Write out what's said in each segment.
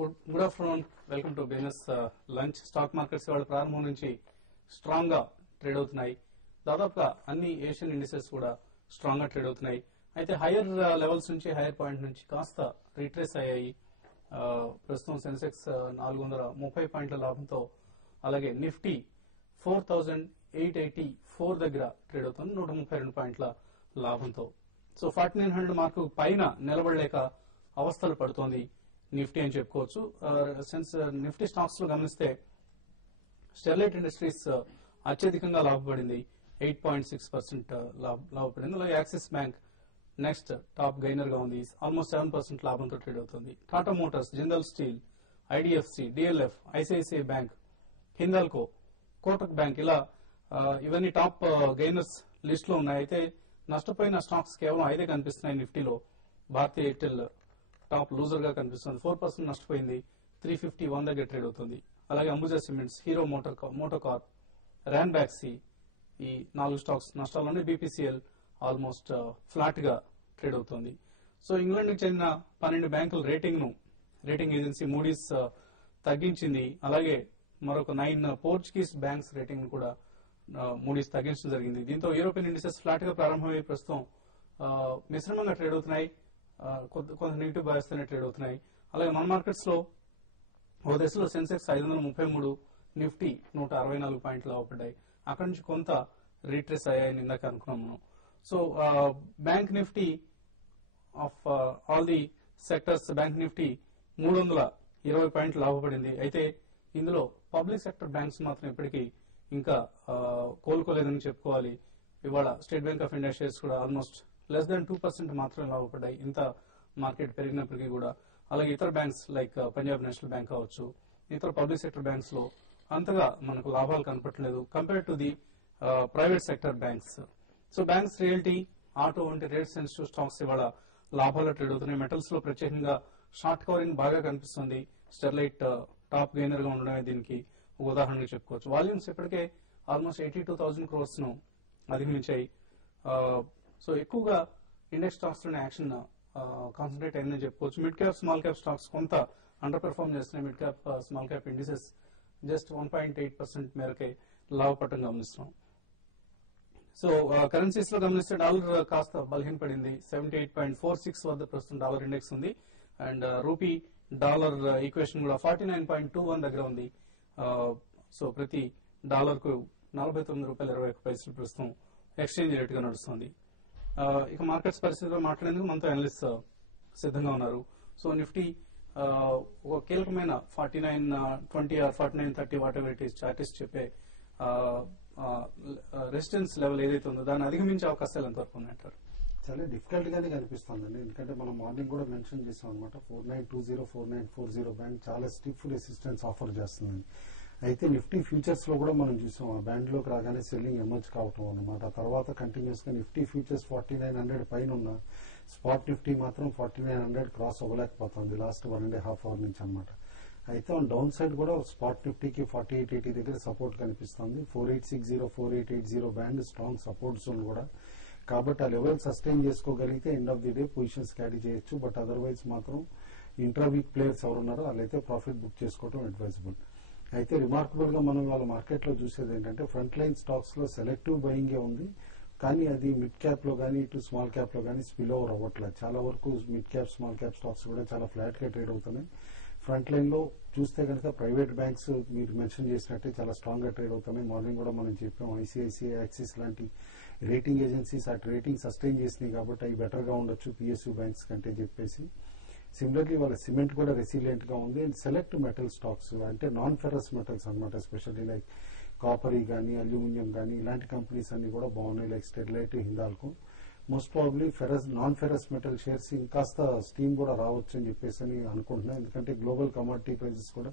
Good afternoon. Welcome to business lunch. Stock markets వాళ్ళ ప్రారంభం నుంచి స్ట్రాంగ్ గా ట్రేడ్ అవుతున్నాయి. దాదాపుగా అన్ని ఏషియన్ ఇండిసెస్ కూడా స్ట్రాంగ్ గా ట్రేడ్ అవుతున్నాయి. అయితే హైయర్ లెవెల్స్ నుంచి హైయర్ పాయింట్ నుంచి కాస్త రీట్రేస్ అయ్యాయి. ప్రస్తుతం సెన్సెక్స్ 430 పాయింట్ల లాభంతో, అలాగే నిఫ్టీ 4884 దగ్గర ట్రేడ్ అవుతుంది 132 పాయింట్ల లాభంతో. సో 4900 మార్కు పైన నిలబడలేక అవస్థలు పడుతోంది నిఫ్టీ అని చెప్పుకోవచ్చు. నిఫ్టీ స్టాక్స్ లో గమనిస్తే స్టెర్లైట్ ఇండస్ట్రీస్ అత్యధికంగా లాభపడింది, 8.6% లాభపడింది. అలాగే axis bank next top gainer గా ఉంది, ఆల్మోస్ట్ 7% లాభంతో ట్రేడ్ అవుతుంది. Tata Motors, Jindal steel, IDFC, DLF, ICICI bank, Hindalco, Kotak bank ఇలా ఇవన్నీ టాప్ గైనర్స్ లిస్ట్ లో ఉన్నాయి. అయితే నష్టపోయిన స్టాక్స్ కేవలం 5 కనిపిస్తున్నాయి నిఫ్టీలో. భారతీయ ఎయిర్టెల్ టాప్ లూజర్ గా కనిపిస్తుంది, 4% నష్టపోయింది, 351 దగ్గర ట్రేడ్ అవుతుంది. అలాగే అంబుజా సిమెంట్స్, హీరో మోటోకార్ప్, ర్యాన్ బ్యాక్సీ ఈ 4 స్టాక్స్ నష్టాల్లోనే. బీపీసీఎల్ ఆల్మోస్ట్ ఫ్లాట్ గా ట్రేడ్ అవుతుంది. సో ఇంగ్లాండ్ కి చెందిన 12 బ్యాంకుల రేటింగ్ ఏజెన్సీ మూడీస్ తగ్గించింది. అలాగే మరొక 9 పోర్చుగీస్ బ్యాంక్స్ రేటింగ్ కూడా మూడీస్ తగ్గించడం జరిగింది. దీంతో యూరోపియన్ ఇండిసెస్ ఫ్లాట్ గా ప్రారంభమై ప్రస్తుతం మిశ్రమంగా ట్రేడ్ అవుతున్నాయి, కొంత నెగిటివ్ బయాస్ తోనే ట్రేడ్ అవుతున్నాయి. అలాగే మన మార్కెట్స్ లో ఓ దశలో సెన్సెక్స్ 533, నిఫ్టీ 164 పాయింట్లు లాభపడ్డాయి. అక్కడి నుంచి కొంత రీట్రేస్ అయ్యాయని ఇందాక అనుకున్నాం మనం. So bank Nifty of all the sectors, bank Nifty 320 పాయింట్లు లాభపడింది. అయితే ఇందులో పబ్లిక్ సెక్టర్ బ్యాంక్స్ మాత్రం ఇప్పటికీ ఇంకా కోలుకోలేదని చెప్పుకోవాలి. ఇవాళ state bank of India shares కూడా ఆల్మోస్ట్ లెస్ దాన్ 2% మాత్రమే లాభపడ్డాయి, ఇంత మార్కెట్ పెరిగినప్పటికీ కూడా. అలాగే ఇతర banks like Punjab national bank కావచ్చు, ఇతర పబ్లిక్ సెక్టర్ బ్యాంక్స్ లో అంతగా మనకు లాభాలు కనపట్లేదు compare to the private sector banks. So banks, realty, auto వంటి రేట్ సెన్సిటివ్ స్టాక్స్ ఇవాళ లాభాలు ట్రేడ్ అవుతున్నాయి. మెటల్స్ లో ప్రత్యేకంగా షార్ట్ కవరింగ్ బాగా కనిపిస్తుంది. స్టెర్లైట్ టాప్ గెయినర్ గా ఉండడమే దీనికి ఒక ఉదాహరణగా చెప్పుకోవచ్చు. వాల్యూమ్స్ ఇప్పటికే ఆల్మోస్ట్ 82,000 crores ను అధిగమించాయి. సో ఎక్కువగా ఇండెక్స్ స్టాక్స్ లోనే యాక్షన్ కాన్సన్ట్రేట్ అయిందని చెప్పుకోవచ్చు. Mid cap, small cap stocks కొంత అండర్ పెర్ఫార్మ్ చేస్తున్నాయి. Mid cap, small cap indices just 1.8% మేరకే లాభపడటం గమనిస్తున్నాం. సో కరెన్సీస్ లో గమనిస్తే డాలర్ కాస్త బలహీనపడింది, 78.46 వద్ద ప్రస్తుతం డాలర్ ఇండెక్స్ ఉంది. అండ్ రూపీ డాలర్ ఈక్వేషన్ కూడా 49.21 దగ్గర ఉంది. సో ప్రతి డాలర్ కు 49.21 ప్రస్తుతం ఎక్స్చేంజ్ రేట్ గా నడుస్తుంది. ఇక మార్కెట్స్ పరిస్థితిలో మాట్లాడేందుకు మనతో అనలిస్ట్ సిద్ధంగా ఉన్నారు. సో నిఫ్టీ ఒక కీలకమైన 4920 or 4930 whatever it is chartist చెప్పే రెసిస్టెన్స్ లెవెల్ ఏదైతే ఉందో దాన్ని అధిగమించే అవకాశాలు ఎంతవరకు ఉన్నాయంటారు? చాలా డిఫికల్ట్ గానే కనిపిస్తుందండి. ఎందుకంటే మనం మార్నింగ్ కూడా మెన్షన్ చేసాం అనమాట, 4920, 4940 బ్యాండ్ చాలా స్టిఫ్ రెసిస్టెన్స్ ఆఫర్ చేస్తుంది. అయితే నిఫ్టీ ఫ్యూచర్స్ లో కూడా మనం చూసాం, ఆ బ్యాండ్ లోకి రాగానే సెల్లింగ్ ఎమర్జ్ కావటం అనమాట. ఆ తర్వాత కంటిన్యూస్ గా నిఫ్టీ ఫ్యూచర్స్ 4900 పైన ఉన్న స్పాట్ నిఫ్టీ మాత్రం 4900 క్రాస్ అవ్వలేకపోతుంది లాస్ట్ 1.5 hour నుంచి అనమాట. అయితే ఆన్ డౌన్ సైడ్ కూడా స్పాట్ నిఫ్టీకి 4880 దగ్గర సపోర్ట్ కనిపిస్తుంది. 4860, 4880 బ్యాండ్ స్ట్రాంగ్ సపోర్ట్ జోన్ కూడా. కాబట్టి ఆ లెవెల్ సస్టైన్ చేసుకోగలిగితే end of the day positions carry చేయొచ్చు. బట్ అదర్వైజ్ మాత్రం ఇంట్రా వీక్ ప్లేయర్స్ ఎవరున్నారో వాళ్ళైతే ప్రాఫిట్ బుక్ చేసుకోవడం అడ్వైజబుల్. అయితే రిమార్కబుల్ గా మనం వాళ్ళ మార్కెట్ లో చూసేది ఏంటంటే ఫ్రంట్ లైన్ స్టాక్స్ లో సెలెక్టివ్ బయింగ్ ఉంది, కానీ అది మిడ్ క్యాప్ లో కానీ ఇటు స్మాల్ క్యాప్ లో కానీ స్పిల్ ఓవర్ అవ్వట్లేదు. చాలా వరకు mid cap, small cap stocks కూడా చాలా ఫ్లాట్ గా ట్రేడ్ అవుతున్నాయి. ఫ్రంట్ లైన్ లో చూస్తే కనుక ప్రైవేట్ బ్యాంక్స్ మీరు మెన్షన్ చేసినట్టే చాలా స్ట్రాంగ్ గా ట్రేడ్ అవుతున్నాయి. మార్నింగ్ కూడా మనం చెప్పాం, ఐసిఐసిఐ, యాక్సిస్ లాంటి రేటింగ్ ఏజెన్సీస్ ఆ రేటింగ్ సస్టైన్ చేసినాయి కాబట్టి అవి బెటర్ గా ఉండొచ్చు పిఎస్యూ బ్యాంక్స్ కంటే చెప్పేసి. సిమిలర్లీ వాళ్ళ సిమెంట్ కూడా రెసిలియంట్ గా ఉంది. అండ్ సెలెక్ట్ మెటల్ స్టాక్స్ అంటే నాన్ ఫెరస్ మెటల్స్ అనమాట, ఎస్పెషల్లీ లైక్ కాపర్ కానీ, అల్యూమినియం కానీ ఇలాంటి కంపెనీస్ అన్ని కూడా బాగున్నాయి, like Sterlite, Hindalco. Most probably non ferrous metal shares ఇంకాస్త స్టీమ్ కూడా రావచ్చు అని చెప్పేసి అని అనుకుంటున్నాను. ఎందుకంటే గ్లోబల్ కమోడిటీ ప్రైజెస్ కూడా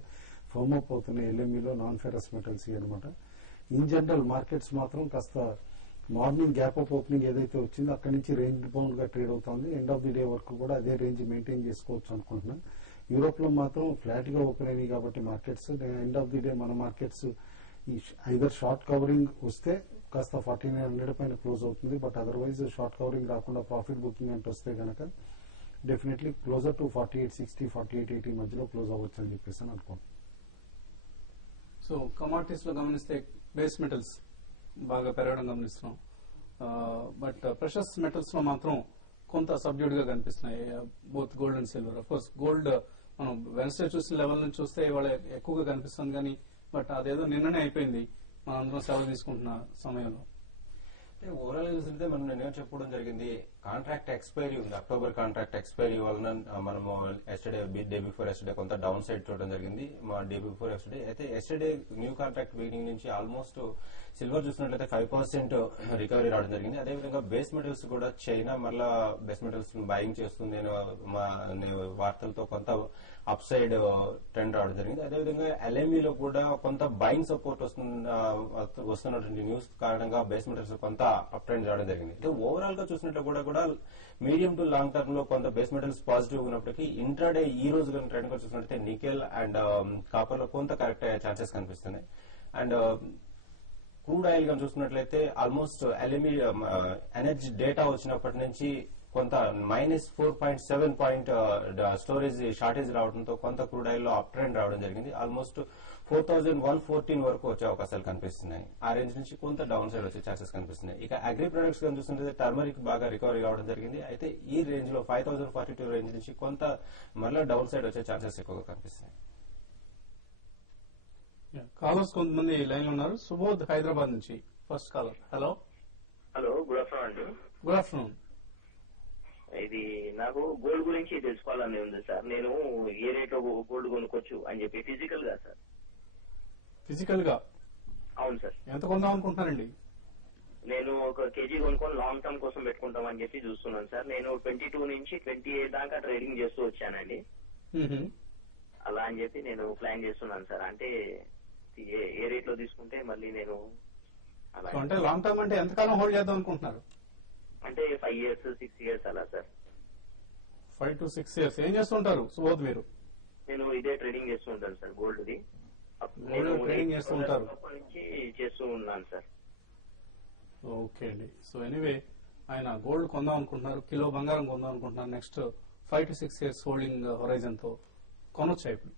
ఫర్మ్ అప్ అవుతున్నాయి ఎల్ఎంఈలో నాన్ ఫెరస్ మెటల్స్ అనమాట. ఇన్ జనరల్ మార్కెట్స్ మాత్రం కాస్త మార్నింగ్ గ్యాప్ అప్ ఓపెనింగ్ ఏదైతే వచ్చిందో అక్కడి నుంచి రేంజ్ బౌండ్ గా ట్రేడ్ అవుతుంది. ఎండ్ ఆఫ్ ది డే వరకు కూడా అదే రేంజ్ మెయింటైన్ చేసుకోవచ్చు అనుకుంటున్నాను. యూరోప్ లో మాత్రం ఫ్లాట్ గా ఓపెన్ అయినాయి కాబట్టి markets end of the day మన మార్కెట్స్ ఐదర్ షార్ట్ కవరింగ్ వస్తే కాస్త 4900 పైన క్లోజ్ అవుతుంది. బట్ అదర్వైజ్ షార్ట్ కవరింగ్ రాకుండా ప్రాఫిట్ బుకింగ్ అంటే వస్తే గనక డెఫినెట్లీ క్లోజర్ టు 4860 4880 మధ్యలో క్లోజ్ అవ్వచ్చు అని చెప్పేసి అని అనుకోండి. సో కమాడిటీస్ లో గమనిస్తే బేస్ మెటల్స్ బాగా పెరగడం గమనిస్తున్నాం. బట్ ప్రెషస్ మెటల్స్ లో మాత్రం కొంత సబ్డ్యూడ్ గా కనిపిస్తున్నాయి, both gold and silver. Of course gold మనం వెన్స్డే చూసిన లెవెల్ నుంచి చూస్తే ఇవాళ ఎక్కువగా కనిపిస్తుంది, కానీ బట్ అదేదో నిన్ననే అయిపోయింది మనం అందరం సెలవు తీసుకుంటున్న సమయంలో. ఓవరాల్ గా చూస్తుంటే మనం నిన్న చెప్పుకోవడం జరిగింది, కాంట్రాక్ట్ ఎక్స్పైరీ ఉంది, అక్టోబర్ కాంట్రాక్ట్ ఎక్స్పైరీ వలన మనము ఎస్టర్డే డే బిఫోర్ ఎస్టర్డే కొంత డౌన్ సైడ్ చూడడం జరిగింది. మా డే బిఫోర్ ఎస్టర్డే అయితే ఎస్టర్డే న్యూ కాంట్రాక్ట్ బిగినింగ్ నుంచి ఆల్మోస్ట్ సిల్వర్ చూసినట్లయితే 5% రికవరీ రావడం జరిగింది. అదేవిధంగా బేస్ మెటల్స్ కూడా చైనా మళ్ళా బేస్ మెటల్స్ బయింగ్ చేస్తుంది మా వార్తలతో కొంత అప్ సైడ్ ట్రెండ్ రావడం జరిగింది. అదేవిధంగా ఎల్ఎంఈలో కూడా కొంత బయింగ్ సపోర్ట్ వస్తున్నటువంటి న్యూస్ కారణంగా బేస్ మెటల్స్ కొంత అప్ ట్రెండ్ రావడం జరిగింది. అయితే ఓవరాల్ గా చూసినట్లు కూడా మీడియం టు లాంగ్ టర్మ్ లో కొంత బేస్ మెటల్స్ పాజిటివ్ ఉన్నప్పటికీ ఇంట్రాడే ఈ రోజు కనుక ట్రెండ్ గా చూసినట్లయితే నికెల్ అండ్ కాపర్ లో కొంత కరెక్ట్ అయ్యే ఛాన్సెస్ కనిపిస్తున్నాయి. అండ్ క్రూడ్ ఆయిల్ గా చూసుకున్నట్లయితే ఆల్మోస్ట్ ఎల్ఎంఈ ఎనర్జీ డేటా వచ్చినప్పటి నుంచి కొంత -4.7 పాయింట్ స్టోరేజ్ షార్టేజ్ రావడంతో కొంత క్రూడ్ ఆయిల్ లో అప్ ట్రెండ్ రావడం జరిగింది. ఆల్మోస్ట్ 4114 వరకు వచ్చే అవకాశాలు కనిపిస్తున్నాయి. ఆ రేంజ్ నుంచి కొంత డౌన్ సైడ్ వచ్చే ఛాన్సెస్ కనిపిస్తున్నాయి. ఇక అగ్రి ప్రొడక్ట్స్ గా చూస్తుంటే టర్మరిక్ బాగా రికవరీ కావడం జరిగింది. అయితే ఈ రేంజ్ లో 5042 రేంజ్ నుంచి కొంత మళ్ళీ డౌన్ సైడ్ వచ్చే ఛాన్సెస్ ఎక్కువగా కనిపిస్తున్నాయి. కాలర్స్ కొంతమంది లైన్ లో ఉన్నారు. సుబోధ్ హైదరాబాద్ నుంచి first caller. Hello. Hello, good afternoon అండి. Good afternoon. ఇది నాకు గోల్డ్ గురించి తెలుసుకోవాలని ఉంది సార్. నేను ఏ రేట్ లో గోల్డ్ కొనుక్కోవచ్చు అని చెప్పి ఫిజికల్ గా సార్. ఫిజికల్ గా? అవును సార్. ఎంత కొందాం అనుకుంటున్నారండి? నేను 1 కేజీ కొనుక్కొని లాంగ్ టర్మ్ కోసం పెట్టుకుంటాం అని చెప్పి చూస్తున్నాను సార్. నేను 22 నుంచి 28 దాకా ట్రేడింగ్ చేస్తూ వచ్చానండి. అలా అని చెప్పి నేను ప్లాన్ చేస్తున్నాను సార్. అంటే ఏ రేట్ లో తీసుకుంటే మళ్ళీ నేను అలా అంటే లాంగ్ టర్మ్ అంటే ఎంతకాలం హోల్డ్ చేద్దాం అనుకుంటున్నారు? అంటే 5 years 6 years అలా సార్. 5 to 6 years. ఏం చేస్తుంటారు సుబోధ్ మీరు? నేను ఇదే ట్రేడింగ్ చేస్తూ ఉంటాను సార్, గోల్డ్ ది. ట్రేడింగ్ చేస్తూ ఉంటారు? నుంచి చేస్తూ ఉన్నాను సార్. ఓకే అండి. సో ఎనీవే ఆయన గోల్డ్ కొందాం అనుకుంటున్నారు, కిలో బంగారం కొందాం అనుకుంటున్నారు. Next 5 to 6 years holding horizon తో కొనొచ్చు ఇప్పుడు.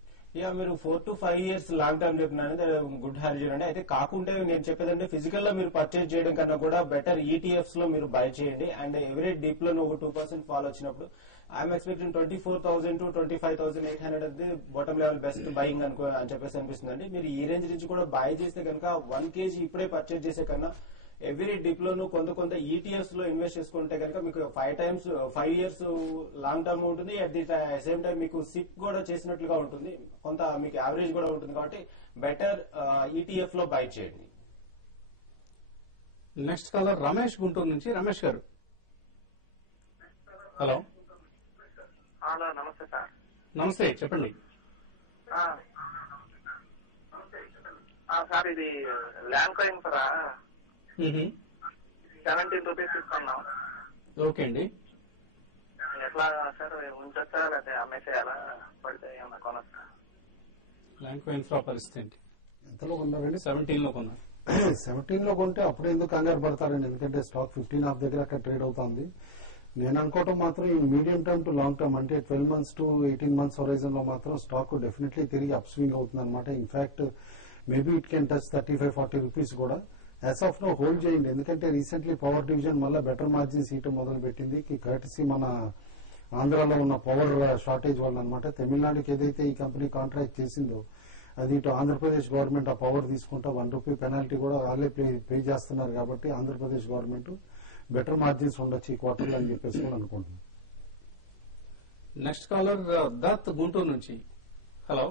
మీరు 4 to 5 years లాంగ్ టర్మ్ చెప్పినారు, గుడ్ హ్యారిజన్ అండి. అయితే కాకుంటే నేను చెప్పేదంటే ఫిజికల్ లో మీరు పర్చేజ్ చేయడం కన్నా కూడా బెటర్ ఈటీఎఫ్స్ లో మీరు బై చేయండి. అండ్ ఎవరీ డిప్ లో ఒక 2% ఫాల్ వచ్చినప్పుడు ఐఎమ్ ఎక్స్పెక్టింగ్ 24,000 to 25,800 అది బాటమ్ లెవెల్ బెస్ట్ బయింగ్ అని చెప్పేసి అనిపిస్తుందండి. మీరు ఈ రేంజ్ నుంచి కూడా బై చేస్తే కనుక 1 kg ఇప్పుడే పర్చేజ్ చేసే కన్నా ఎవ్రీ డిప్ లోను కొంత ఈటీఎఫ్స్ లో ఇన్వెస్ట్ చేసుకుంటే కనుక మీకు 5 years లాంగ్ టర్మ్ ఉంటుంది. అట్ ది సేమ్ టైం మీకు సిప్ కూడా చేసినట్లుగా ఉంటుంది, కొంత మీకు యావరేజ్ కూడా ఉంటుంది. కాబట్టి బెటర్ ఈటీఎఫ్ లో బై చేయండి. నెక్స్ట్ కాలర్ రమేష్, గుంటూరు నుంచి. రమేష్ గారు, హలో. హలో, నమస్తే సార్. నమస్తే, చెప్పండి. సార్ ఇది ల్యాండ్ కాయిన్ సార్ 17 రూపీస్ తీసుకున్నాం. ఓకే అండి. ఎట్లా సార్, ఉంచొచ్చా లేకపోతే అమ్మేసేయాలా, పడితే ఏమన్నా కొనొచ్చా? ల్యాంకో ఇన్ఫ్రా పరిస్థితి ఎంతలో కొన్నారండి? 17 లో కొన్నారు. 17 లో కొంటే అప్పుడు ఎందుకు కంగారు పడతారండి? ఎందుకంటే స్టాక్ 15 దగ్గర అక్కడ ట్రేడ్ అవుతుంది. నేను అనుకోవటం మాత్రం ఈ medium term two long term అంటే 12 months to 18 months హొరైజన్ లో మాత్రం స్టాక్ డెఫినెట్లీ తిరిగి అప్ స్వింగ్ అవుతుంది అనమాట. In fact maybe it can touch 35-40 rupees కూడా. యాజ్ ఆఫ్ నో హోల్డ్ చేయండి, ఎందుకంటే రీసెంట్లీ పవర్ డివిజన్ మళ్ళీ బెటర్ మార్జిన్స్ ఇవ్వటం మొదలు పెట్టింది. కర్టసీ మన ఆంధ్రాలో ఉన్న పవర్ షార్టేజ్ వల్ల అనమాట. తమిళనాడుకి ఏదైతే ఈ కంపెనీ కాంట్రాక్ట్ చేసిందో అది ఇటు ఆంధ్రప్రదేశ్ గవర్నమెంట్ ఆ పవర్ తీసుకుంటా 1 రూపీ పెనాల్టీ కూడా వాళ్ళే పే చేస్తున్నారు. కాబట్టి ఆంధ్రప్రదేశ్ గవర్నమెంట్ బెటర్ మార్జిన్స్ ఉండొచ్చు ఈ క్వార్టర్లో అని చెప్పేసి కూడా అనుకుంటున్నాను. నెక్స్ట్ కాలర్ దత్, గుంటూరు నుంచి. హలో.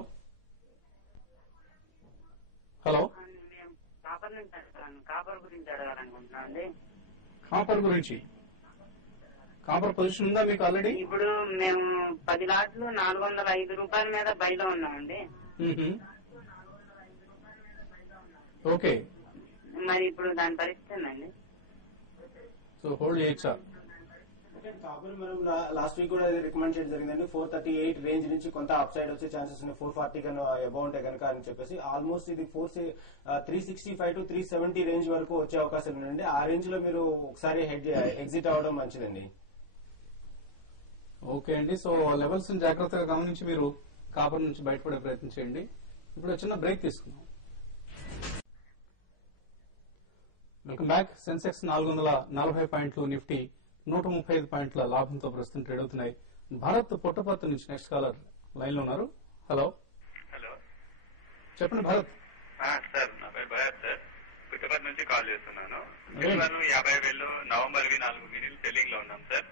హలో. కాపర్ గురించి అడగాలనుకుంటున్నా అండి. కాపర్ గురించి? కాపర్ పొజిషన్ ఉందా మీకు ఆల్రెడీ? ఇప్పుడు మేము 10 లాట్లు 405 రూపాయల మీద బయలో ఉన్నామండి. ఓకే. మరి ఇప్పుడు దాని పరిస్థితి ఏందండి? సో హోల్డ్ చేయొచ్చా? కాపర్ మనం లాస్ట్ వీక్ కూడా రికమెండ్ చేయడం జరిగిందండి. 438 రేంజ్ నుంచి కొంత అప్ సైడ్ వచ్చే ఛాన్సెస్ ఉన్నాయి. 440 కన్నా అబౌవ్ ఉంటే కనుక అని చెప్పేసి ఆల్మోస్ట్ ఇది 365 to 370 రేంజ్ వరకు వచ్చే అవకాశం ఉందండి. ఆ రేంజ్ లో మీరు ఒకసారి ఎగ్జిట్ అవ్వడం మంచిదండి. ఓకే అండి. సో లెవెల్స్ జాగ్రత్తగా గమనించి మీరు కాపర్ నుంచి బయటపడే ప్రయత్నం చేయండి. ఇప్పుడు చిన్న బ్రేక్ తీసుకుందాం. Welcome back. సెన్సెక్స్ 440 పాయింట్లు, నిఫ్టీ 135 పాయింట్ల లాభంతో ప్రస్తుతం ట్రేడ్ అవుతున్నాయి. భారత్ పుట్టపర్తి నుంచి నెక్స్ట్ కాలర్ లైన్ లో ఉన్నారు. హలో హలో, చెప్పండి భారత్. సార్ నా పేరు భరత్ సార్, పుట్టపర్తి నుంచి కాల్ చేస్తున్నాను. సిల్వర్ 50,000 నవంబర్ 4 మినిల్ సెల్లింగ్ లో ఉన్నాం సార్.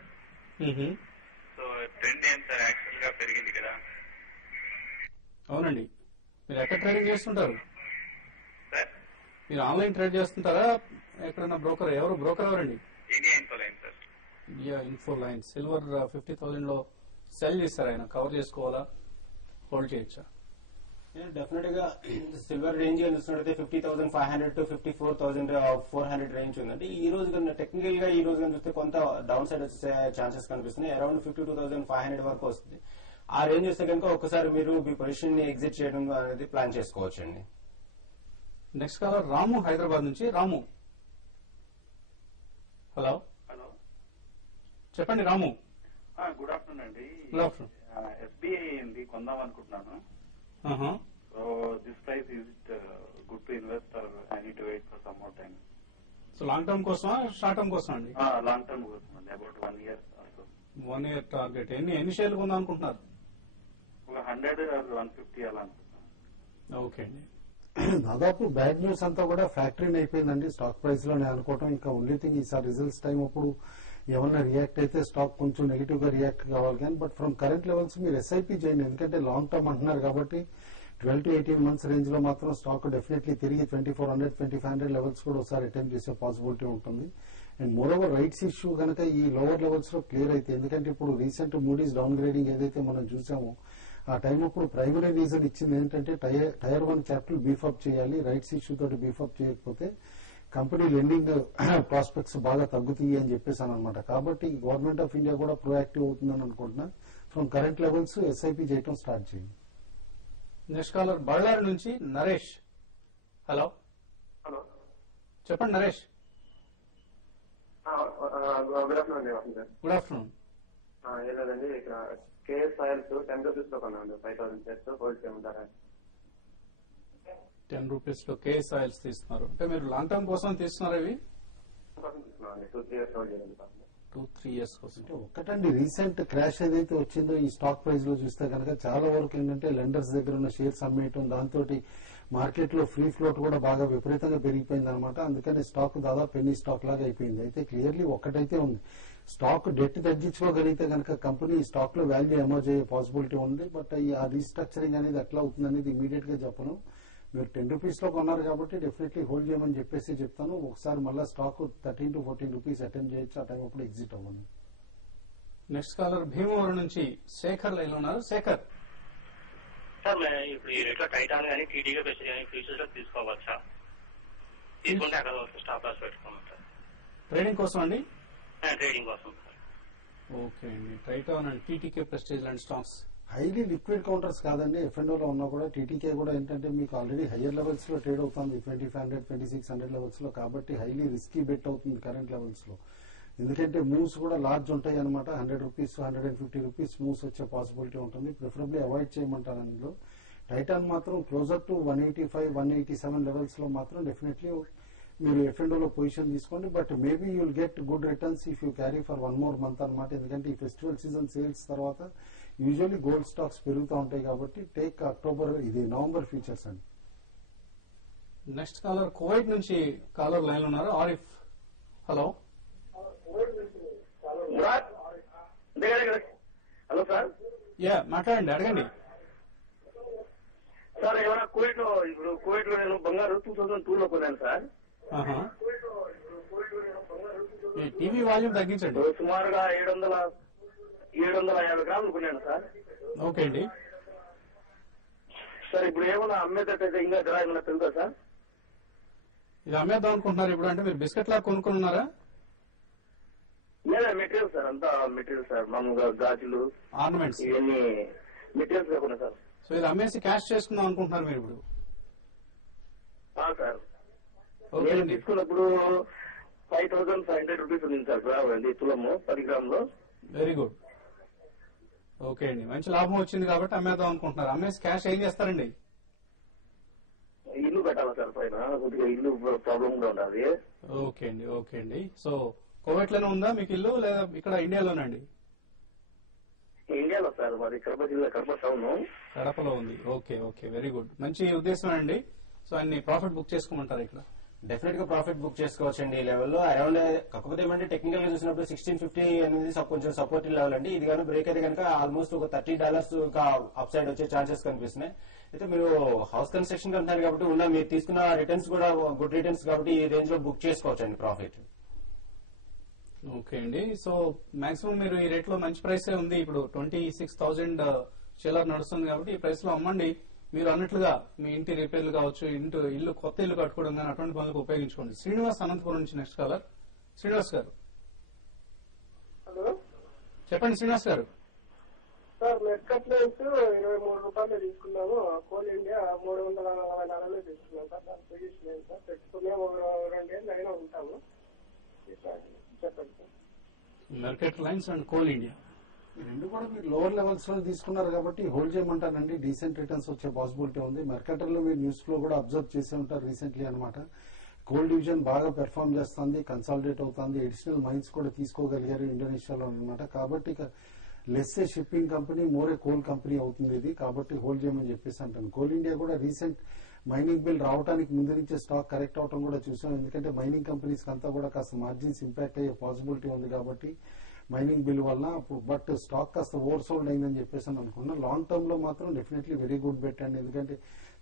సో ట్రెండ్ ఏం సార్? యాక్చువల్ గా పెరిగింది కదా. అవునండి. మీరు ఎక్కడ ట్రేడింగ్ చేస్తుంటారు సార్? మీరు ఆన్లైన్ ట్రేడ్ చేస్తుంటారా? ఎక్కడన్నా బ్రోకర్? బ్రోకర్ ఎవరండి? India Infoline sir. India info line. Silver 50,000 లో సెల్ చేస్తారు. ఆయన కవర్ చేసుకోవాలా, హోల్డ్ చేయొచ్చా? డెఫినెట్ గా సిల్వర్ రేంజ్ చూసినట్టయితే 50,500 to 54,400 రేంజ్ ఉందండి. ఈ రోజు కన్నా టెక్నికల్ గా ఈ రోజు చూస్తే కొంత డౌన్ సైడ్ వచ్చే ఛాన్సెస్ కనిపిస్తున్నాయి. అరౌండ్ 52,500 వరకు వస్తుంది. ఆ రేంజ్ వస్తే కనుక ఒకసారి మీరు మీ పొజిషన్ ని ఎగ్జిట్ చేయడం అనేది ప్లాన్ చేసుకోవచ్చు అండి. నెక్స్ట్ కాలర్ రాము హైదరాబాద్ నుంచి. రాము, హలో. హలో, చెప్పండి రాము. గుడ్ ఆఫ్టర్నూన్ అండి. Good afternoon. ఎస్బీఐ ఉంది, కొందాం అనుకుంటున్నాను. So this price is it good to invest or I need to wait for some more time? So long term కోసమా, షార్ట్ టర్మ్ కోసం అండి? Long term కోసం అండి, అబౌట్ 1 year. 1 year target. ఎన్ని షేర్లు కొందాం అనుకుంటున్నారు? ఒక 100 or 150 అలా అనుకుంటున్నాను. ఓకే అండి. దాదాపు బ్యాడ్ న్యూస్ అంతా కూడా ఫ్యాక్టరీని అయిపోయిందండి స్టాక్ ప్రైస్ లో. నేను అనుకోవటం ఇంకా ఓన్లీ థింగ్ ఈసారి రిజల్ట్స్ టైం అప్పుడు ఏమన్నా రియాక్ట్ అయితే స్టాక్ కొంచెం నెగిటివ్ గా రియాక్ట్ కావాలి. కానీ బట్ ఫ్రమ్ కరెంట్ లెవెల్స్ మీరు ఎస్ఐపి చేయండి, ఎందుకంటే లాంగ్ టర్మ్ అంటున్నారు కాబట్టి 12 to 18 months రేంజ్ లో మాత్రం స్టాక్ డెఫినెట్లీ తిరిగి 2400, 2500 లెవెల్స్ కూడా ఒకసారి అటెంప్ట్ చేసే పాసిబిలిటీ ఉంటుంది. అండ్ మోరోవర్ రైట్స్ ఇష్యూ కనుక ఈ లోవర్ లెవెల్స్ లో క్లియర్ అయితే, ఎందుకంటే ఇప్పుడు రీసెంట్ మూడీస్ డౌన్ గ్రేడింగ్ ఏదైతే మనం చూసామో ఆ టైం అప్పుడు ప్రైమరీ రీజన్ ఇచ్చింది ఏంటంటే టైర్ 1 క్యాపిటల్ బీఫప్ చేయాలి, రైట్స్ ఇష్యూ తోటి బీఫప్ చేయకపోతే కంపెనీ లెండింగ్ ప్రాస్పెక్ట్స్ బాగా తగ్గుతాయి అని చెప్పేసాను అనమాట. కాబట్టి గవర్నమెంట్ ఆఫ్ ఇండియా కూడా ప్రొయాక్టివ్ అవుతుందని అనుకుంటున్నా. ఫ్రమ్ కరెంట్ లెవెల్స్ ఎస్ఐపి చేయడం స్టార్ట్ చేయండి. నెక్స్ట్ కాలర్ బళ్ళారి నుంచి నరేష్. హలో. హలో, చెప్పండి నరేష్. గుడ్ ఆఫ్టర్నూన్ అండి. Good afternoon. ఏం లేదండి, ఇక్కడ కేఎస్ ఆయిల్స్ 10 rupees లో కొన్నాను, 5,000 shares హోల్డ్ చేయమంటారా? 10 rupees లో కేఎస్ ఆయిల్స్ తీస్తున్నారు అంటే మీరు లాంగ్ టర్మ్ కోసం తీస్తున్నారు? ఇవి తీసుకున్నాను, 2-3 years హోల్డ్ చేయండి. 2-3 years కోసం. అంటే ఒక్కటండి, రీసెంట్ క్రాష్ ఏదైతే వచ్చిందో ఈ స్టాక్ ప్రైస్ లో చూస్తే కనుక చాలా వరకు ఏంటంటే లెండర్స్ దగ్గర ఉన్న షేర్స్ అమ్మేయటం, దాంతో మార్కెట్ లో ఫ్రీ ఫ్లోట్ కూడా బాగా విపరీతంగా పెరిగిపోయింది అనమాట. అందుకని స్టాక్ దాదాపు పెన్నీ స్టాక్ లాగా అయిపోయింది. అయితే క్లియర్లీ ఒక్కటైతే ఉంది, స్టాక్ డెట్ తగ్గించుకోగలిగితే కనుక కంపెనీ స్టాక్ లో వాల్యూ ఎమర్జ్ అయ్యే పాసిబిలిటీ ఉంది. బట్ ఆ రీస్ట్రక్చరింగ్ అనేది ఎట్లా అవుతుంది అనేది ఇమీడియట్ గా చెప్పను. మీరు 10 rupees లో కొన్నారు కాబట్టి డెఫినెట్లీ హోల్డ్ చేయమని చెప్పేసి చెప్తాను. ఒకసారి మళ్ళీ స్టాక్ 13 to 14 rupees అటెంప్ట్ చేయొచ్చు, ఆ టైం అప్పుడు ఎగ్జిట్ అవ్వండి. నెక్స్ట్ కాలర్ భీమవరం నుంచి శేఖర్ లైన్ లో ఉన్నారు. శేఖర్, సార్ ఇప్పుడు ఈ రేట్లో టైటాన్ కానీ టీటీగా బెస్ట్ కానీ ఫ్యూచర్స్ లో తీసుకోవచ్చా? తీసుకుంటే అక్కడ స్టాప్ లాస్ పెట్టుకోమని సార్. ట్రేడింగ్ కోసం అండి? ట్రేడింగ్ కోసం సార్. ఓకే అండి. టైటాన్ అండ్ టీటీకే ప్రెస్టేజ్ లాంటి స్టాక్స్ హైలీ లిక్విడ్ కౌంటర్స్ కాదండి. F&O లో ఉన్నా కూడా టీటీకే కూడా ఏంటంటే మీకు ఆల్రెడీ హయ్యర్ లెవెల్స్ లో ట్రేడ్ అవుతుంది, 2500, 2600 లెవెల్స్ లో. కాబట్టి హైలీ రిస్కీ బెట్ అవుతుంది కరెంట్ లెవెల్స్ లో. ఎందుకంటే మూవ్స్ కూడా లార్జ్ ఉంటాయి అనమాట. 100 rupees, 150 rupees మూవ్స్ వచ్చే పాసిబిలిటీ ఉంటుంది. ప్రిఫరబ్లీ అవాయిడ్ చేయమంటారు అందులో. టైటాన్ మాత్రం క్లోజర్ టు 185, 187 లెవెల్స్ లో మాత్రం డెఫినెట్లీ మీరు F&O లో పొజిషన్ తీసుకోండి. But maybe you'll get good returns if you carry for 1 more month అనమాట. ఎందుకంటే ఈ ఫెస్టివల్ సీజన్ సేల్స్ తర్వాత యూజువల్లీ గోల్డ్ స్టాక్స్ పెరుగుతూ ఉంటాయి కాబట్టి టేక్ అక్టోబర్, ఇది నవంబర్ ఫ్యూచర్స్ అండి. నెక్స్ట్ కాలర్ కువైట్ నుంచి కాలర్ లైన్ లో ఉన్నారు. ఆరిఫ్. హలో. Hello sir. మాట్లాడండి, అడగండి. సార్ ఏమైనా కువైట్ లో, ఇప్పుడు కువైట్ లో నేను బంగారు 2002 లో కొన్నాను సార్. టీవీ వాల్యూమ్ తగ్గించండి. సుమారుగా 750 గ్రాములు కొన్నాను సార్. ఓకే అండి. సార్ ఇప్పుడు ఏమైనా అమ్మేటట్టయితే ఇంకా ధర ఏమైనా తెలుసా సార్? ఇది అమ్మేద్దాం అనుకుంటున్నారు ఇప్పుడు? అంటే మీరు బిస్కెట్ లాగా కొనుక్కున్నారా? లేదా మెటీరియల్ సార్, అంతా మెటీరియల్ సార్, మామూలుగా గాజులు, ఆర్నమెంట్స్, ఇవన్నీ మెటీరియల్స్ కాకుండా సార్. సో ఇది అమ్మేసి క్యాష్ చేసుకుందాం అనుకుంటున్నారు మీరు ఇప్పుడు? సార్ ఓకే నేను అండి. తీసుకున్నప్పుడు 5500 rupees ఉంది సార్ తులము 10 గ్రాములు. Very good. ఓకే అండి, మంచి లాభం వచ్చింది కాబట్టి అమ్మేద్దాం అనుకుంటున్నారు. అమ్మేసి క్యాష్ ఏం చేస్తారండి? ఇల్లు కట్టాలి సార్ పైన, కొద్దిగా ఇల్లు ప్రాబ్లం కూడా ఉండాలి. ఓకే అండి, ఓకే అండి. సో కోవిడ్ లోనే ఉందా మీకు ఇల్లు, లేదా ఇక్కడ ఇండియాలోనండి? ఇండియాలో సార్, మాది కడప జిల్లా, కడప టౌన్. కడపలో ఉంది. ఓకే ఓకే, వెరీ గుడ్, మంచి ఉద్దేశం అండి. సో అన్ని ప్రాఫిట్ బుక్ చేసుకోమంటారు ఇక్కడ? డెఫినెట్ గా ప్రాఫిట్ బుక్ చేసుకోవచ్చు అండి ఈ లెవెల్లో. అరౌండ్ కాకపోతే ఏమంటే టెక్నికల్ గా చూసినప్పుడు 1650 అనేది కొంచెం సపోర్టివ్ లెవెల్ అండి. ఇది కానీ బ్రేక్ అయితే కనుక ఆల్మోస్ట్ ఒక $30 అప్ సైడ్ వచ్చే ఛాన్సెస్ కనిపిస్తున్నాయి. అయితే మీరు హౌస్ కన్స్ట్రక్షన్ కంటున్నారు కాబట్టి మీరు తీసుకున్న రిటర్న్స్ కూడా గుడ్ రిటర్న్స్ కాబట్టి ఈ రేంజ్ లో బుక్ చేసుకోవచ్చు అండి ప్రాఫిట్. ఓకే అండి. సో మాక్సిమం మీరు ఈ రేట్ లో మంచి ప్రైసే ఉంది. ఇప్పుడు 26,000 చిల్లర్ నడుస్తుంది కాబట్టి ఈ ప్రైస్ లో అమ్మండి. మీరు అన్నట్లుగా మీ ఇంటి రిపేర్లు కావచ్చు, ఇల్లు కొత్త ఇల్లు కట్టుకోవడం కానీ అటువంటి పనులకు ఉపయోగించుకోండి. శ్రీనివాస్ అనంతపురం నుంచి నెక్స్ట్ కాలర్. శ్రీనివాస్ గారు హలో, చెప్పండి. శ్రీనివాస్ గారు. సార్ మెట్కట్ లైన్స్ 23 రూపాయలు తీసుకున్నాము. కోల్ ఇండియా 344 తీసుకున్నాం సార్. దాని పొజిషన్ ఏంటి సార్? పెట్టుకునే 2 ఏళ్ళు అయినా ఉంటాము. చెప్పండి సార్. మెర్కెట్ లైన్స్ అండ్ కోల్ ఇండియా రెండు కూడా మీరు లోవర్ లెవెల్స్ లో తీసుకున్నారు కాబట్టి హోల్డ్ చేయమంటానండి. డీసెంట్ రిటర్న్స్ వచ్చే పాసిబిలిటీ ఉంది. మెర్కెటర్ లో మీరు న్యూస్ లో కూడా అబ్జర్వ్ చేసి ఉంటారు రీసెంట్లీ అనమాట. కోల్ డివిజన్ బాగా పెర్ఫార్మ్ చేస్తుంది, కన్సాలిడేట్ అవుతుంది, అడిషనల్ మైన్స్ కూడా తీసుకోగలిగారు ఇండోనేషియాలో అనమాట. కాబట్టి ఇక లెస్ ఏ షిప్పింగ్ కంపెనీ, మోర్ ఏ కోల్ కంపెనీ అవుతుంది ఇది. కాబట్టి హోల్డ్ చేయమని చెప్పేసి అంటాను. కోల్ ఇండియా కూడా రీసెంట్ మైనింగ్ బిల్ రావడానికి ముందు నుంచే స్టాక్ కరెక్ట్ అవడం కూడా చూసాం. ఎందుకంటే మైనింగ్ కంపెనీస్ అంతా కూడా కాస్త మార్జిన్స్ ఇంపాక్ట్ అయ్యే పాసిబిలిటీ ఉంది కాబట్టి మైనింగ్ బిల్ వల్ల. బట్ స్టాక్ కాస్త ఓవర్ సోల్డ్ అయిందని చెప్పేసి అనుకున్నా. లాంగ్ టర్మ్ లో మాత్రం డెఫినెట్లీ వెరీ గుడ్ బెట్ అండి. ఎందుకంటే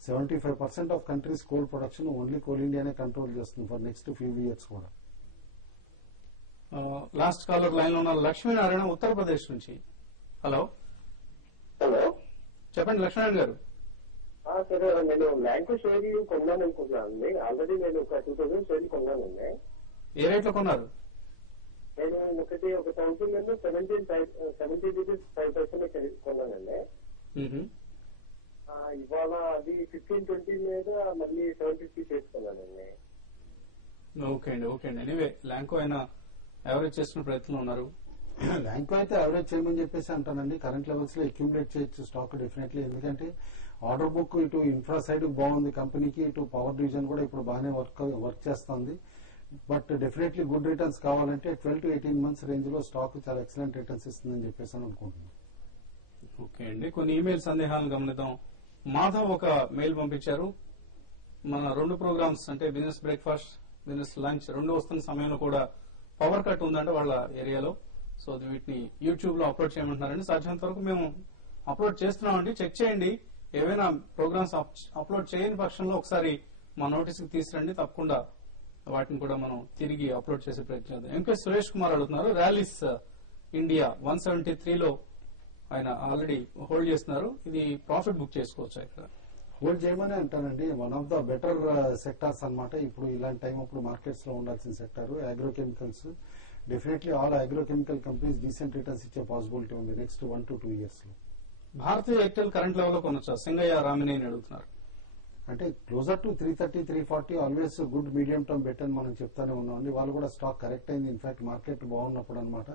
75% of countries coal production only coal ఇండియానే కంట్రోల్ చేస్తుంది ఫర్ నెక్స్ట్ ఫ్యూ ఇయర్స్ కూడా. లాస్ట్ కాలర్ లైన్ లో ఉన్న లక్ష్మీనారాయణ ఉత్తరప్రదేశ్ నుంచి. హలో హలో, చెప్పండి లక్ష్మీనారాయణ గారు. సరే, నేను ల్యాండ్ షేర్ కొన్నాను అనుకుంటున్నాను. ఆల్రెడీ నేను ఒక 2000 షేర్ కొన్నానండి. ఏ రేట్ లో కొన్నారు? నేను ఒక 1000 70 రూపీస్ 5% కొన్నానండి. ఇవాళ అది 15-20 మీద మళ్ళీ 750 చేసుకున్నానండి. ఓకే అండి, ఓకే అండి. ఎనీవే ల్యాంకో అయినా యావరేజ్ చేస్తున్న ప్రయత్నంలో ఉన్నారు. ల్యాంకో అయితే యావరేజ్ చేయమని చెప్పేసి అంటానండి. కరెంట్ లెవెల్స్ లో అక్యూములేట్ చేయొచ్చు స్టాక్ డెఫినెట్లీ. ఎందుకంటే ఆర్డర్ బుక్ ఇటు ఇన్ఫ్రా సైడ్ బాగుంది కంపెనీకి, ఇటు పవర్ డివిజన్ కూడా ఇప్పుడు బాగానే వర్క్ చేస్తుంది. బట్ డెఫినెట్లీ గుడ్ రిటర్న్స్ కావాలంటే 12 to 18 months రేంజ్ లో స్టాక్ చాలా ఎక్సలెంట్ రిటర్న్స్ ఇస్తుందని చెప్పేసి అనుకుంటున్నాను. ఓకే అండి, కొన్ని ఈమెయిల్ సందేహాలను గమనిద్దాం. మాధవ్ ఒక మెయిల్ పంపించారు. మన 2 ప్రోగ్రామ్స్ అంటే బిజినెస్ బ్రేక్ఫాస్ట్, బిజినెస్ లంచ్ 2 వస్తున్న సమయంలో కూడా పవర్ కట్ ఉందంటే వాళ్ళ ఏరియాలో. సో వీటిని యూట్యూబ్ లో అప్లోడ్ చేయమంటున్నారండి. సాధ్యమైనంత వరకు మేము అప్లోడ్ చేస్తున్నామండి. చెక్ చేయండి. ఏవైనా ప్రోగ్రామ్స్ అప్లోడ్ చేయని పక్షంలో ఒకసారి మా నోటీస్ కి తీసుకురండి. తప్పకుండా వాటిని కూడా మనం తిరిగి అప్లోడ్ చేసే ప్రయత్నం చేద్దాం. ఎంకే సురేష్ కుమార్ అడుగుతున్నారు. ర్యాలీస్ ఇండియా 173లో ఆయన ఆల్రెడీ హోల్డ్ చేస్తున్నారు. ఇది ప్రాఫిట్ బుక్ చేసుకోవచ్చు ఇక్కడ? హోల్డ్ చేయమని అంటానండి. One of the better sectors అన్నమాట. ఇప్పుడు ఇలాంటి టైం అప్పుడు మార్కెట్స్ లో ఉండాల్సిన sector agrochemicals. Definitely all agrochemical companies decent returns ఇచ్చే పాసిబిలిటీ ఉంది నెక్స్ట్ 1 to 2 years లో. భారతీయ ఎయిర్టెల్ కరెంట్ లెవెల్ లో కొనొచ్చా? సింగయ్య రామిని అడుగుతున్నారు. అంటే closer to 330-340 always good medium term bet అని మనం చెప్తానే ఉన్నామండి. వాళ్ళు కూడా స్టాక్ కరెక్ట్ అయింది. ఇన్ఫాక్ట్ మార్కెట్ బాగున్నప్పుడు అనమాట.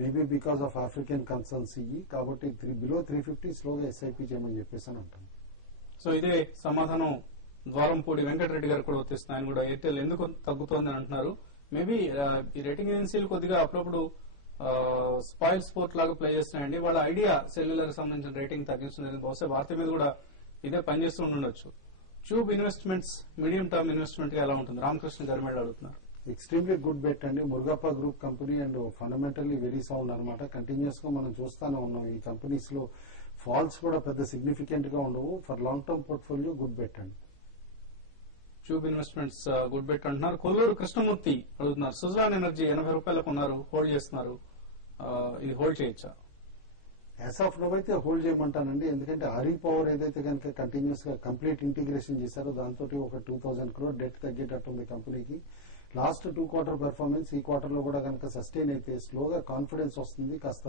Maybe because of African concerns ఇవి. కాబట్టి బిలో 350 స్లోగా ఎస్ఐపి చేయమని చెప్పేసి అని అంటాం. సో ఇదే సమాధానం ద్వారంపూడి వెంకటరెడ్డి గారు కూడా వచ్చేస్తుంది. ఆయన కూడా ఎయిర్టెల్ ఎందుకు తగ్గుతోంది అని అంటున్నారు. మేబీ ఈ రేటింగ్ ఏజెన్సీలు కొద్దిగా అప్పుడప్పుడు స్పాయిల్ స్పోర్ట్ లాగా ప్లే చేస్తున్నాయండి. వాళ్ళ ఐడియా సెల్యులర్ సంబంధించిన రేటింగ్ తగ్గిస్తుంది. బహుశా భారతీయ మీద కూడా ఇదే పనిచేస్తూ ఉండొచ్చు. Tube investments medium term investment గా ఎలా ఉంటుంది? రామకృష్ణ గారు మీద అడుగుతున్నారు. ఎక్స్ట్రీమ్లీ గుడ్ బెట్ అండి. Murugappa group company and fundamentally very sound అనమాట. కంటిన్యూస్ గా మనం చూస్తానే ఉన్నాం. ఈ కంపెనీస్ లో ఫాల్స్ కూడా పెద్ద సిగ్నిఫికెంట్ గా ఉండవు. For long term portfolio good bet అండి. ట్యూబ్ ఇన్వెస్ట్మెంట్స్ గుడ్ బెట్ అంటున్నారు. కొల్లూరు కృష్ణమూర్తి అడుగుతున్నారు. సుజలాన్ ఎనర్జీ 80 రూపాయలకు ఉన్నారు, హోల్డ్ చేస్తున్నారు. ఇది హోల్డ్ చేయొచ్చా? యాజ్ ఆఫ్ నో అయితే హోల్డ్ చేయమంటానండి. ఎందుకంటే ఆర్ఈ పవర్ ఏదైతే కనుక కంటిన్యూస్ గా కంప్లీట్ ఇంటిగ్రేషన్ చేశారో దాంతో ఒక 2000 crore డెట్ తగ్గేటట్టు ఉంది కంపెనీకి. లాస్ట్ 2 quarter పెర్ఫార్మెన్స్ ఈ క్వార్టర్ లో కూడా కనుక సస్టైన్ అయితే స్లోగా కాన్ఫిడెన్స్ వస్తుంది. కాస్త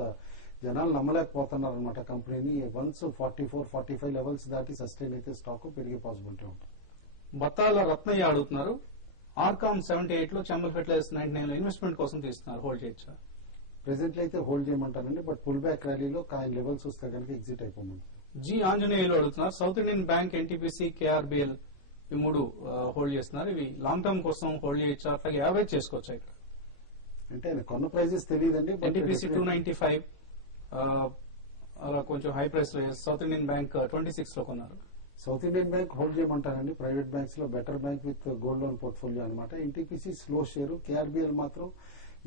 జనాలు నమ్మలేకపోతున్నారు అనమాట కంపెనీని. వన్స్ 44-45 లెవెల్స్ దాటి సస్టైన్ అయితే స్టాక్ పెరిగే పాసిబిలిటీ ఉంటుంది. బత్తాల రత్నయ్య అడుగుతున్నారు. ఆర్కామ్ 78 లో, చంబల్ ఫెర్టిలైజర్స్ 99 లో ఇన్వెస్ట్మెంట్ కోసం తీస్తున్నారు, హోల్డ్ చేయొచ్చా? ప్రెసెంట్లీ అయితే హోల్డ్ చేయమంటానండి, బట్ పుల్ బ్యాక్ ర్యాలీలో కాయిన్ లెవెల్స్ వస్తే కనుక ఎగ్జిట్ అయిపోమంటారు. జి ఆంజనేయులు అడుగుతున్నారు, south Indian bank, NTPC, KRBL ఈ మూడు హోల్డ్ చేస్తున్నారు. ఇవి లాంగ్ టర్మ్ కోసం హోల్డ్ చేయొచ్చు, అట్లాగే యావరేజ్ చేసుకోవచ్చు ఇక్కడ? అంటే కొన్న ప్రైజెస్ తెలియదండి. ఎన్టీపీసీ 295 అలా కొంచెం హై ప్రైస్ లో. సౌత్ ఇండియన్ బ్యాంక్ 26 లో కొన్నారు. సౌత్ ఇండియన్ బ్యాంక్ హోల్డ్ చేయమంటారండి. ప్రైవేట్ బ్యాంక్స్ లో better bank with gold loan portfolio అనమాట. NTPC slow share. కేఆర్బిఎల్ మాత్రం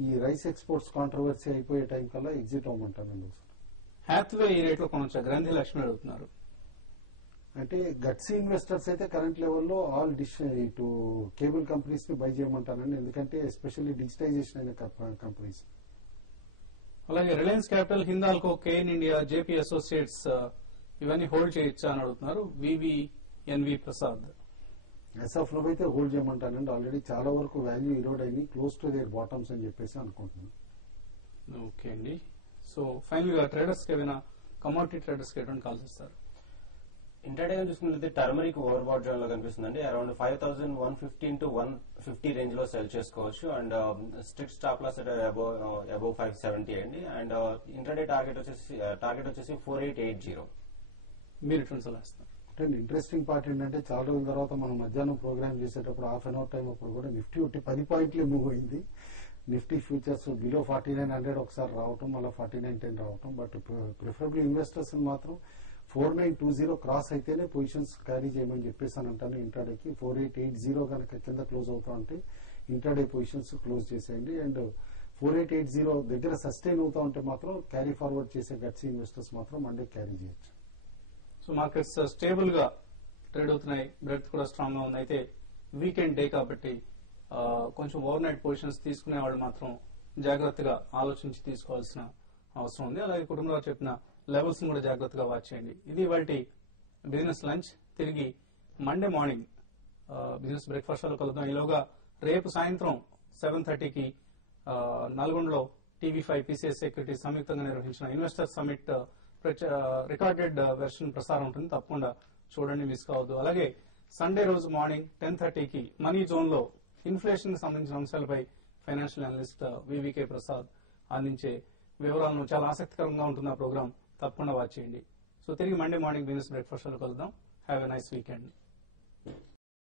ఈ రైస్ ఎక్స్పోర్ట్స్ కాంట్రవర్సీ అయిపోయే టైం కల్లా ఎగ్జిట్ అవ్వమంటానండి. హ్యాత్వే ఈ రేట్ లో కొనొచ్చా? గ్రంథి లక్ష్మి అడుగుతున్నారు. అంటే గట్సీ ఇన్వెస్టర్స్ అయితే కరెంట్ లెవెల్లో ఆల్ ఇటు కేబుల్ కంపెనీస్ ని బై చేయమంటానండి, ఎందుకంటే ఎస్పెషల్లీ డిజిటైజేషన్ అయిన కంపెనీస్. అలాగే Reliance capital, Hindalco, KN India, JP associates ఇవన్నీ హోల్డ్ చేయొచ్చా అని అడుగుతున్నారు. వివిఎన్వి ప్రసాద్. ఎస్ఎఫ్ లో అయితే హోల్డ్ చేయమంటానండి. ఆల్రెడీ చాలా వరకు వాల్యూ ఇరోడ్ అయింది, క్లోజ్ టు దేర్ బాటమ్స్ అని చెప్పేసి అనుకుంటున్నాను. ఓకే అండి. సో ఫైనల్ గా ట్రేడర్స్ కి ఏమైనా కమోడిటీ ట్రేడర్స్ కి ఎటువంటి కాల్స్ ఇస్తారు? ఇంటర్డే చూసుకుంటే టర్మరిక్ ఓవర్ బాట్ జోన్ లో కనిపిస్తుందండి. అరౌండ్ 5115 to 150 రేంజ్ లో సెల్ చేసుకోవచ్చు. And strict stop loss above 570 అండి. అండ్ ఇంటర్డే టార్గెట్ వచ్చేసి 4880. మీరు ఎటువంటి సలహా ఇస్తారు? అంటే ఇంట్రెస్టింగ్ పార్ట్ ఏంటంటే చాలా రోజుల తర్వాత మనం మధ్యాహ్నం ప్రోగ్రామ్ చేసేటప్పుడు హాఫ్ అన్ అవర్ టైం అప్పుడు కూడా నిఫ్టీ 10 పాయింట్లే మూవ్ అయింది. నిఫ్టీ ఫ్యూచర్స్ బిలో 4900 ఒకసారి రావటం, మళ్ళీ 4910 రావటం. బట్ ప్రిఫరబుల్ ఇన్వెస్టర్స్ మాత్రం 4920 క్రాస్ అయితేనే పొజిషన్స్ క్యారీ చేయమని చెప్పేసి అని అంటాను. ఇంటర్డేకి 4880 కనుక కింద క్లోజ్ అవుతా ఉంటే ఇంటర్డే పొజిషన్స్ క్లోజ్ చేసేయండి. అండ్ 4880 దగ్గర సస్టైన్ అవుతా ఉంటే మాత్రం క్యారీ ఫార్వర్డ్ చేసే గట్సీ ఇన్వెస్టర్స్ మాత్రం మండే క్యారీ చేయొచ్చు. సో మార్కెట్స్ స్టేబుల్ గా ట్రేడ్ అవుతున్నాయి, బ్రెడ్త్ కూడా స్ట్రాంగ్ గా ఉంది. అయితే వీకెండ్ డే కాబట్టి కొంచెం ఓవర్ నైట్ పొజిషన్స్ తీసుకునే వాళ్ళు మాత్రం జాగ్రత్తగా ఆలోచించి తీసుకోవాల్సిన అవసరం ఉంది. అలాగే కుటుంబంలో చెప్పిన లెవెల్స్ కూడా జాగ్రత్తగా వాచ్ చేయండి. ఇది వాటి బిజినెస్ లంచ్. తిరిగి మండే మార్నింగ్ బిజినెస్ బ్రేక్ఫాస్ట్ లో కలుద్దాం. ఈలోగా రేపు సాయంత్రం 7:30కి నల్గొండలో TV5 PCS సెక్యూరిటీస్ సంయుక్తంగా నిర్వహించిన ఇన్వెస్టర్ సమిట్ రికార్డెడ్ వెర్షన్ ప్రసారం ఉంటుంది. తప్పకుండా చూడండి, మిస్ కావద్దు. అలాగే సండే రోజు మార్నింగ్ 10:30కి మనీ జోన్ లో ఇన్ఫ్లేషన్ కి సంబంధించిన అంశాలపై ఫైనాన్షియల్ అనలిస్ట్ వివికే ప్రసాద్ అందించే వివరాలను చాలా ఆసక్తికరంగా ఉంటుంది ఆ ప్రోగ్రామ్. తప్పకుండా వాచ్ చేయండి. సో తిరిగి మండే మార్నింగ్ బిజినెస్ బ్రేక్ఫాస్ట్ లో కలుద్దాం. Have a nice weekend.